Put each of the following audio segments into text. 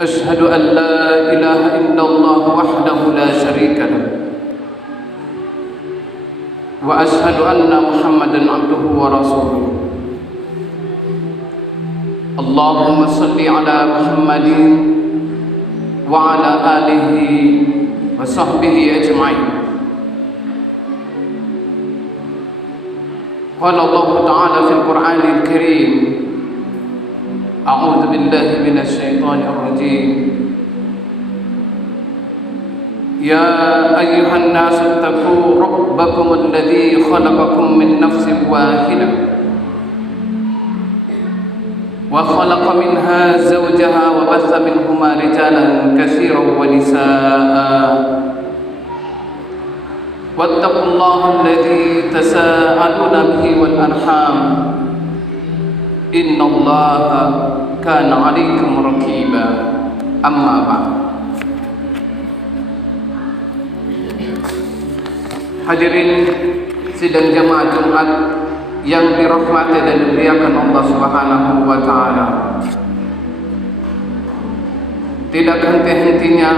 أشهد أن لا إله إلا الله وحده لا شريك له وأشهد أن محمدا عبده ورسوله اللهم صل على محمد وعلى آله وصحبه أجمعين. قال الله تعالى في القرآن الكريم: أعوذ بالله من الشيطان الرجيم. يا أيها الناس اتقوا ربكم الذي خلقكم من نفس واحدة وخلق منها زوجها وبث منهما رجالا كثيرا ونساء واتقوا الله الذي تساءلون به والأرحام إن الله كان عليكم رقيبا. أما بعد. Hadirin sidang jamaah Jumat yang dirahmati dan dimuliakan Allah Subhanahu wa taala. Tidak henti-hentinya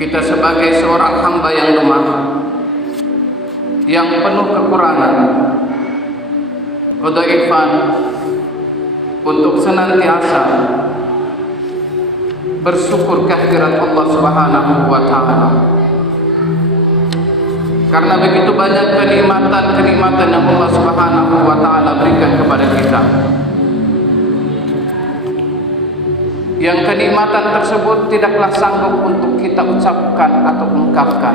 kita sebagai seorang hamba yang lemah, yang penuh kekurangan, kedhaifan, untuk senantiasa bersyukur kehadirat Allah Subhanahu wa taala. Karena begitu banyak kenikmatan yang Allah Subhanahu wa taala berikan kepada kita. Yang kenikmatan tersebut tidaklah sanggup untuk kita ucapkan atau ungkapkan.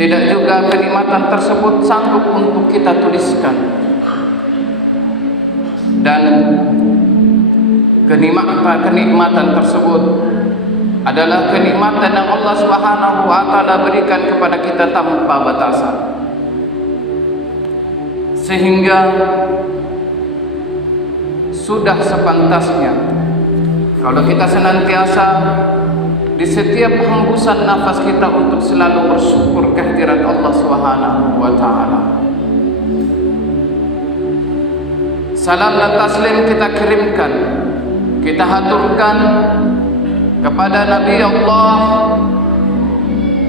Tidak juga kenikmatan tersebut sanggup untuk kita tuliskan. Dan kenikmatan tersebut adalah kenikmatan yang Allah Subhanahu wa taala berikan kepada kita tanpa batasan. Sehingga sudah sepantasnya kalau kita senantiasa di setiap hembusan nafas kita untuk selalu bersyukur kehadirat Allah Subhanahu wa taala. Salam dan taslim kita kirimkan, kita haturkan kepada Nabi Allah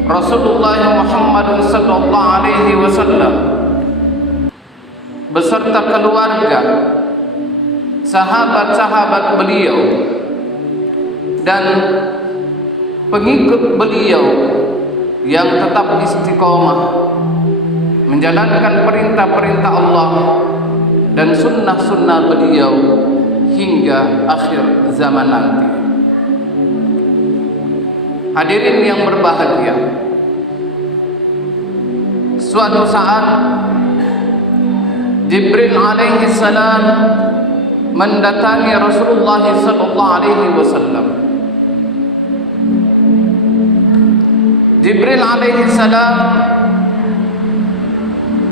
Rasulullah Muhammad sallallahu alaihi wasallam beserta keluarga, sahabat-sahabat beliau dan pengikut beliau yang tetap istiqomah menjalankan perintah-perintah Allah dan sunnah-sunnah beliau hingga akhir zaman nanti. Hadirin yang berbahagia, suatu saat Jibril alaihi salam mendatangi Rasulullah sallallahu alaihi wasallam. Jibril alaihi salam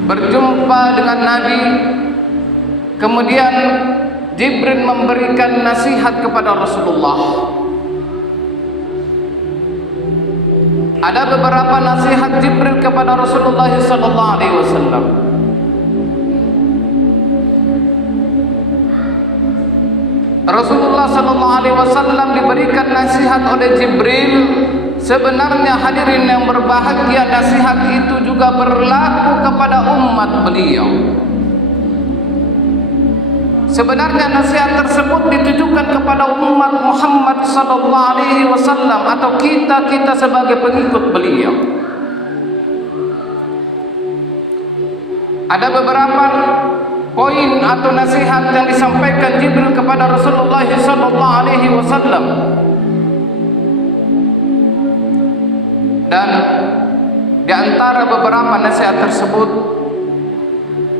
berjumpa dengan Nabi. Kemudian Jibril memberikan nasihat kepada Rasulullah. Ada beberapa nasihat Jibril kepada Rasulullah sallallahu alaihi wasallam. Rasulullah sallallahu alaihi wasallam diberikan nasihat oleh Jibril. Sebenarnya hadirin yang berbahagia, nasihat itu juga berlaku kepada umat beliau. Sebenarnya nasihat tersebut ditujukan kepada umat Muhammad sallallahu alaihi wasallam atau kita sebagai pengikut beliau. Ada beberapa poin atau nasihat yang disampaikan Jibril kepada Rasulullah sallallahu alaihi wasallam. Dan di antara beberapa nasihat tersebut,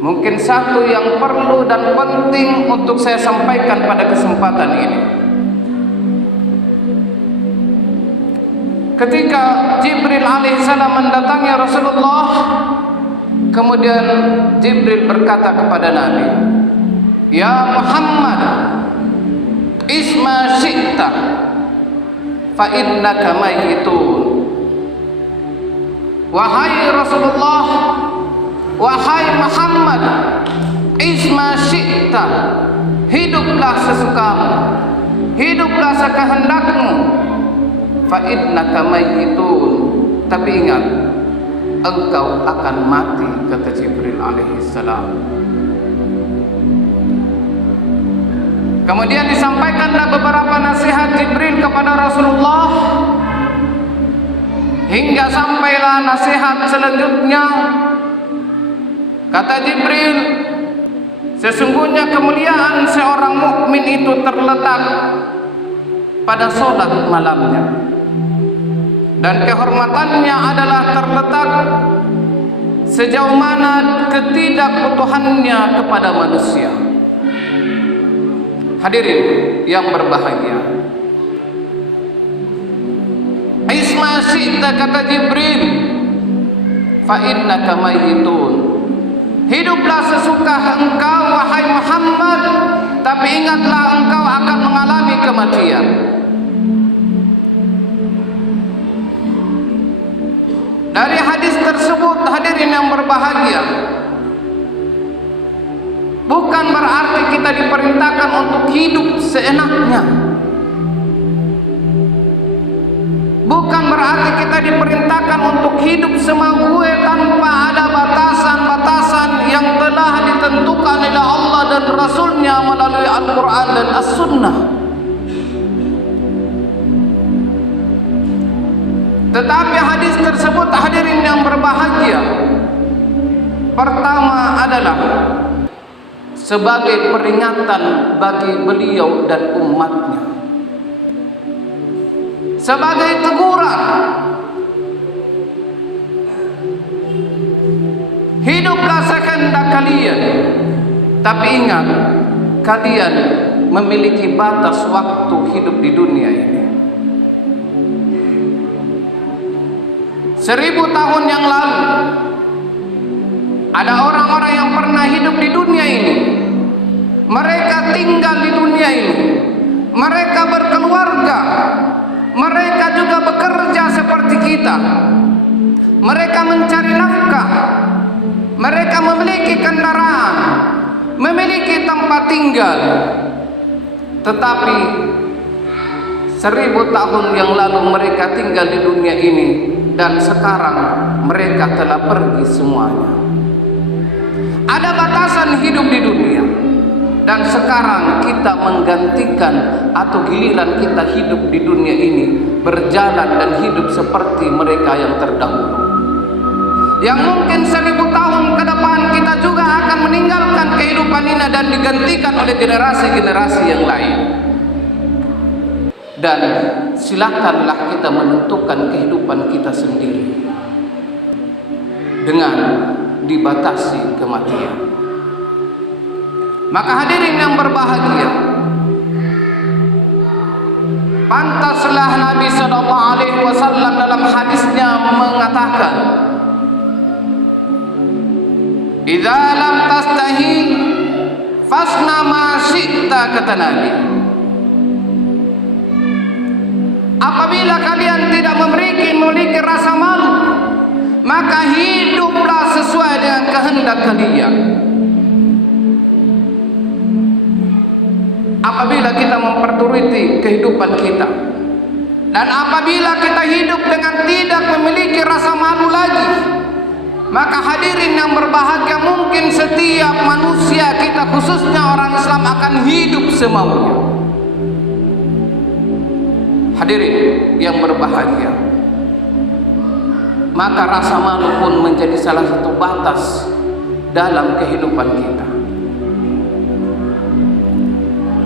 mungkin satu yang perlu dan penting untuk saya sampaikan pada kesempatan ini. Ketika Jibril alaihissalam mendatangi Rasulullah, kemudian Jibril berkata kepada Nabi, "Ya Muhammad, isma syi'ta fa innaka mayyitun." Wahai Rasulullah, wahai Muhammad, isma syi'ta, hiduplah sesukamu, hiduplah sekehendakmu, fa innaka mayyitun, tapi ingat engkau akan mati, kata Jibril alaihi salam. Kemudian disampaikanlah beberapa nasihat Jibril kepada Rasulullah, hingga sampailah nasihat selanjutnya. Kata Jibril, sesungguhnya kemuliaan seorang mukmin itu terletak pada sholat malamnya, dan kehormatannya adalah terletak sejauh mana ketidakbutuhannya kepada manusia. Hadirin yang berbahagia, isma syi'ta, kata Jibril, fa innaka mayyitun, hiduplah sesuka engkau wahai Muhammad, tapi ingatlah engkau akan mengalami kematian. Dari hadis tersebut, hadirin yang berbahagia, bukan berarti kita diperintahkan untuk hidup seenaknya. Bukan berarti kita diperintahkan untuk hidup semaunya tanpa ada batasan-batasan yang telah ditentukan oleh Allah dan Rasulnya melalui Al-Quran dan As-Sunnah. Tetapi hadis tersebut, hadirin yang berbahagia, pertama adalah sebagai peringatan bagi beliau dan umatnya, sebagai teguran. Hiduplah sekehendak kalian, tapi ingat, kalian memiliki batas waktu hidup di dunia ini. 1000 tahun yang lalu ada orang-orang yang pernah hidup di dunia ini. Mereka tinggal di dunia ini, mereka berkeluarga, mereka juga bekerja seperti kita, mereka mencari nafkah, mereka memiliki kendaraan, memiliki tempat tinggal. Tetapi 1000 tahun yang lalu mereka tinggal di dunia ini, dan sekarang mereka telah pergi semuanya. Ada batasan hidup di dunia, dan sekarang kita menggantikan atau giliran kita hidup di dunia ini, berjalan dan hidup seperti mereka yang terdahulu, yang mungkin 1000 tahun ke depan kita juga akan meninggalkan kehidupan ini dan digantikan oleh generasi-generasi yang lain. Dan silakanlah kita menentukan kehidupan kita sendiri dengan dibatasi kematian. Maka hadirin yang berbahagia, pantaslah Nabi sallallahu alaihi wasallam dalam hadisnya mengatakan, "Idza lam tastahi fasna ma syi'ta," kata Nabi. Apabila kalian tidak memiliki rasa malu, maka hiduplah sesuai dengan kehendak kalian. Apabila kita memperturuti kehidupan kita, dan apabila kita hidup dengan tidak memiliki rasa malu lagi, maka hadirin yang berbahagia, mungkin setiap manusia kita, khususnya orang Islam, akan hidup semaunya. Hadirin yang berbahagia, maka rasa malu pun menjadi salah satu batas dalam kehidupan kita.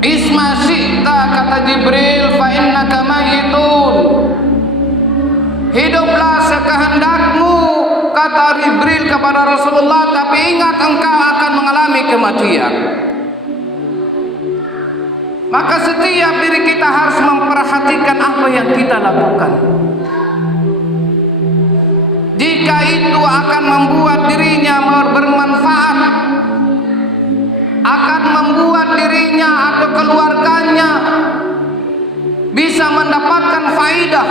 Isma syi'ta, kata Jibril, fa innaka mayyitun, hiduplah sekehendakmu, kata Jibril kepada Rasulullah, tapi ingat engkau akan mengalami kematian. Maka setiap diri kita harus memperhatikan apa yang kita lakukan. Jika itu akan membuat dirinya bermanfaat, akan membuat dirinya atau keluarganya bisa mendapatkan faidah,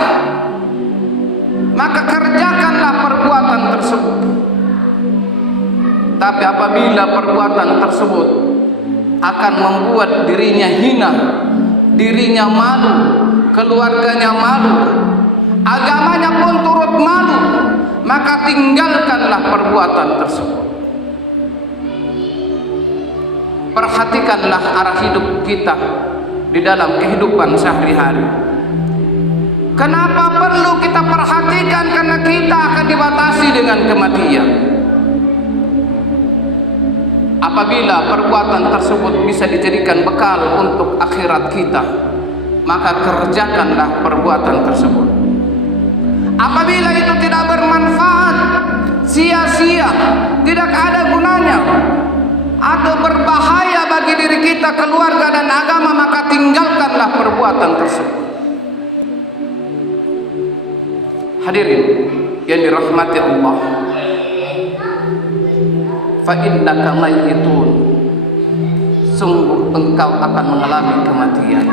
maka kerjakanlah perbuatan tersebut. Tapi apabila perbuatan tersebut akan membuat dirinya hina dirinya malu, keluarganya malu, agamanya pun turut malu, maka tinggalkanlah perbuatan tersebut. Perhatikanlah arah hidup kita di dalam kehidupan sehari-hari. Kenapa perlu kita perhatikan? Karena kita akan dibatasi dengan kematian. Apabila perbuatan tersebut bisa dijadikan bekal untuk akhirat kita, maka kerjakanlah perbuatan tersebut. Apabila itu tidak bermanfaat, sia-sia, tidak ada gunanya, atau berbahaya bagi diri kita, keluarga dan agama, maka tinggalkanlah perbuatan tersebut. Hadirin yang dirahmati Allah, fa innaka mayyitun, sungguh engkau akan mengalami kematian.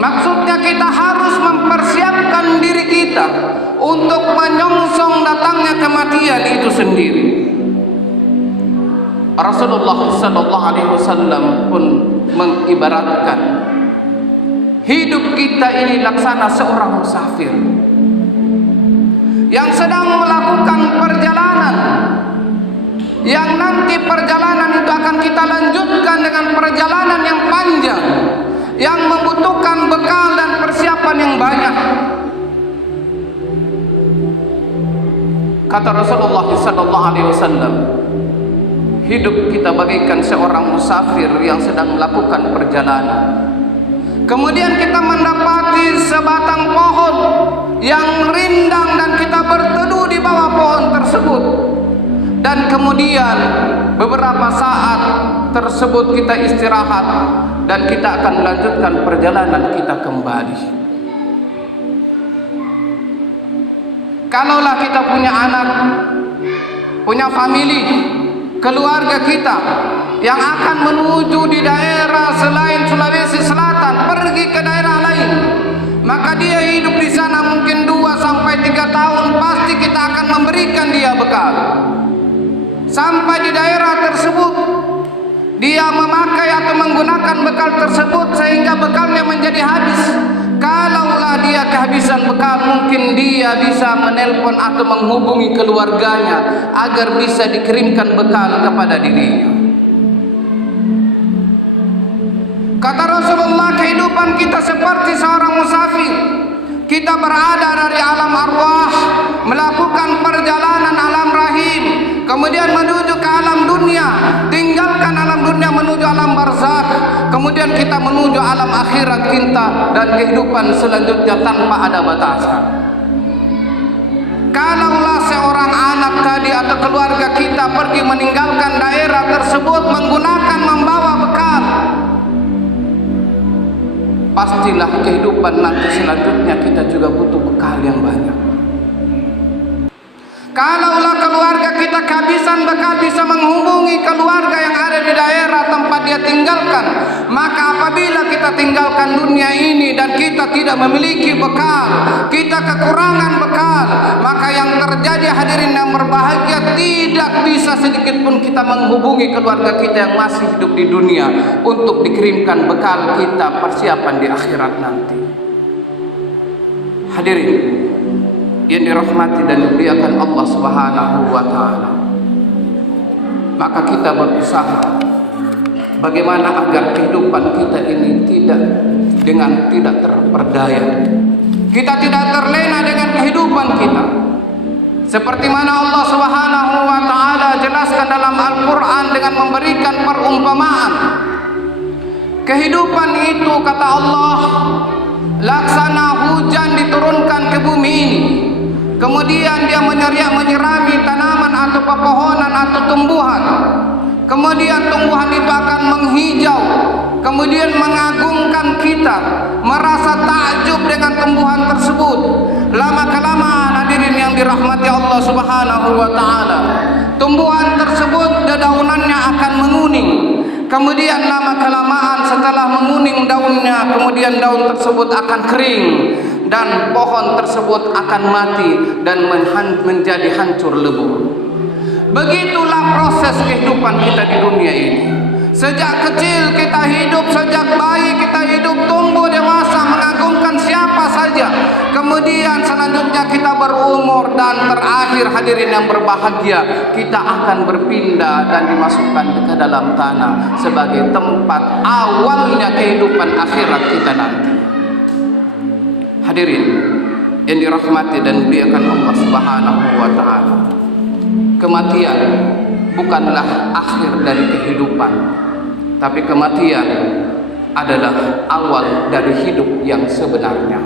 Maksudnya kita harus mempersiapkan diri kita untuk menyongsong datangnya kematian itu sendiri. Rasulullah sallallahu alaihi wasallam pun mengibaratkan hidup kita ini laksana seorang musafir yang sedang melakukan perjalanan, yang nanti perjalanan itu akan kita lanjutkan dengan perjalanan yang panjang, yang membutuhkan bekal dan persiapan yang banyak. Kata Rasulullah sallallahu alaihi wasallam, hidup kita bagaikan seorang musafir yang sedang melakukan perjalanan. Kemudian kita mendapati sebatang pohon yang rindang dan kita berteduh di bawah pohon tersebut. Dan kemudian beberapa saat tersebut kita istirahat dan kita akan melanjutkan perjalanan kita kembali. Kalaulah kita punya anak, punya famili, keluarga kita yang akan menuju di daerah selain Sulawesi Selatan, pergi ke daerah lain, maka dia hidup di sana mungkin 2 sampai 3 tahun, pasti kita akan memberikan dia bekal. Sampai di daerah tersebut dia memakai atau menggunakan bekal tersebut sehingga bekalnya menjadi habis. Kalaulah dia kehabisan bekal, mungkin dia bisa menelpon atau menghubungi keluarganya agar bisa dikirimkan bekal kepada dirinya. Kata Rasulullah, kehidupan kita seperti seorang musafir. Kita berada dari alam arwah, melakukan perjalanan alam rahim, kemudian menuju ke alam dunia, tinggalkan alam dunia menuju alam barzakh, kemudian kita menuju alam akhirat kita dan kehidupan selanjutnya tanpa ada batasan. Kalaulah seorang anak tadi atau keluarga kita pergi meninggalkan daerah tersebut menggunakan membawa bekal, pastilah kehidupan nanti selanjutnya kita juga butuh bekal yang banyak. Kalaulah keluarga kita kehabisan bekal bisa menghubungi keluarga yang ada di daerah tempat dia tinggalkan, maka apabila kita tinggalkan dunia ini dan kita tidak memiliki bekal, kita kekurangan bekal, maka yang terjadi hadirin yang berbahagia, tidak bisa sedikit pun kita menghubungi keluarga kita yang masih hidup di dunia untuk dikirimkan bekal kita persiapan di akhirat nanti. Hadirin yang dirahmati dan dimuliakan Allah Subhanahu wa taala, maka kita berusaha bagaimana agar kehidupan kita ini tidak terperdaya. Kita tidak terlena dengan kehidupan kita. Seperti mana Allah Subhanahu wa taala jelaskan dalam Al-Qur'an dengan memberikan perumpamaan. Kehidupan itu, kata Allah, laksana hujan diturunkan ke bumi ini. Kemudian dia menyirami tanaman atau pepohonan atau tumbuhan. Kemudian tumbuhan itu akan menghijau, kemudian mengagumkan kita, merasa takjub dengan tumbuhan tersebut. Lama-kelamaan hadirin yang dirahmati Allah Subhanahu wa taala, tumbuhan tersebut daunannya akan menguning. Kemudian lama-kelamaan setelah menguning daunnya, kemudian daun tersebut akan kering dan pohon tersebut akan mati dan menjadi hancur lebur. Begitulah proses kehidupan kita di dunia ini. Sejak kecil kita hidup, sejak waktunya kita berumur, dan terakhir hadirin yang berbahagia, kita akan berpindah dan dimasukkan ke dalam tanah sebagai tempat awalnya kehidupan akhirat kita nanti. Hadirin yang dirahmati dan dimuliakan Allah Subhanahu wa taala, kematian bukanlah akhir dari kehidupan, tapi kematian adalah awal dari hidup yang sebenarnya.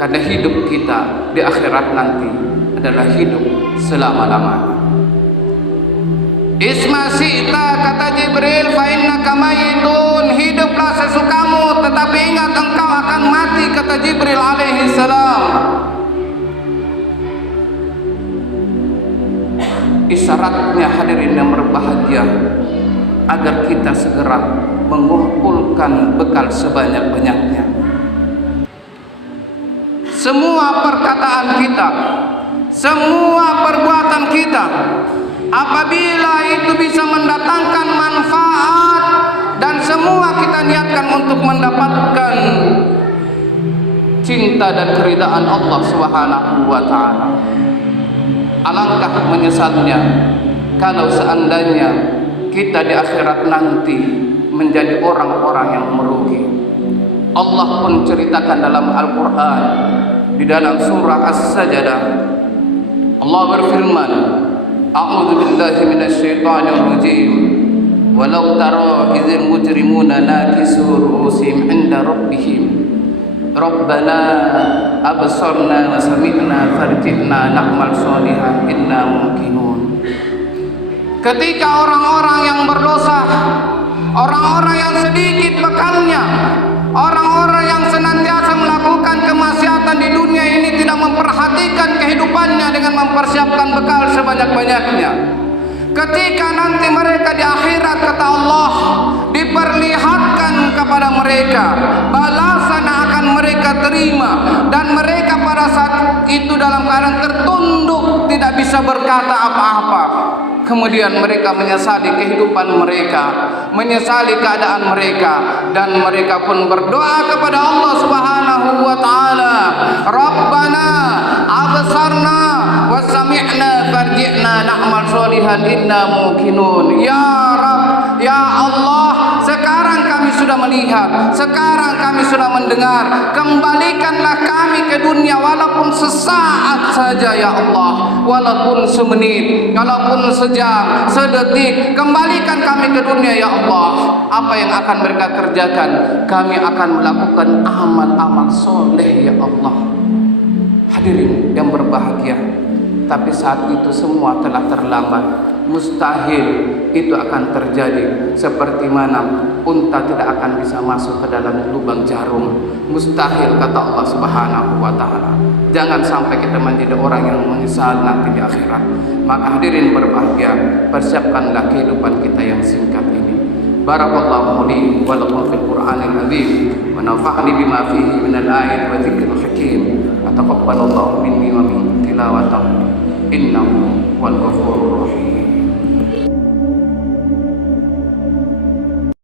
Karena hidup kita di akhirat nanti adalah hidup selama-lamanya. Isma syi'ta, kata Jibril, fa innaka mayitun, hiduplah sesukamu, tetapi ingat engkau akan mati, kata Jibril alaihi salam. Isyaratnya hadirin yang berbahagia, agar kita segera mengumpulkan bekal sebanyak-banyaknya. Semua perkataan kita, semua perbuatan kita, apabila itu bisa mendatangkan manfaat dan semua kita niatkan untuk mendapatkan cinta dan keridaan Allah Subhanahu wa taala, alangkah menyesalnya kalau seandainya kita di akhirat nanti menjadi orang-orang yang merugi. Allah pun ceritakan dalam Al-Quran, di dalam surah As-Sajdah, Allah berfirman, A'udzu billahi minasyaitonir rajim, walau tara idzal mujrimuna nakisu ru'usihim 'inda rabbihim rabbana absarna wa sami'na farji'na na'mal shalihan inna muqinun. Ketika orang-orang yang berdosa, orang-orang yang sedikit bekalnya, orang-orang yang senantiasa melakukan kemaksiatan di dunia ini tidak memperhatikan kehidupannya dengan mempersiapkan bekal sebanyak-banyaknya. Ketika nanti mereka di akhirat, kata Allah, diperlihatkan kepada mereka balasan yang akan mereka terima, dan mereka pada saat itu dalam keadaan tertunduk, tidak bisa berkata apa-apa. Kemudian mereka menyesali kehidupan mereka, menyesali keadaan mereka, dan mereka pun berdoa kepada Allah Subhanahu wa taala, Rabbana absarna wa sami'na farji'na na'mal sholihan inna muqinun. Ya Rabb, ya Allah, sekarang kami sudah melihat, sekarang kami sudah mendengar, kembalikanlah kami ke dunia walaupun sesaat saja ya Allah, walaupun semenit, walaupun sejam, sedetik, kembalikan kami ke dunia ya Allah. Apa yang akan mereka kerjakan? Kami akan melakukan amal-amal soleh ya Allah. Hadirin yang berbahagia, tapi saat itu semua telah terlambat. Mustahil itu akan terjadi, seperti mana unta tidak akan bisa masuk ke dalam lubang jarum. Mustahil, kata Allah Subhanahu wa taala. Jangan sampai kita menjadi orang yang menyesal nanti di akhirat. Maka hadirin berbahagia, persiapkanlah kehidupan kita yang singkat ini. Barakallahu li wa lakum fil Qur'anil azim wa nafa'ani bima fihi minal ayati wa dzikril hakim. Taqabbalallahu minni wa minkum tilawatahu innahu wal ghafurur rahim.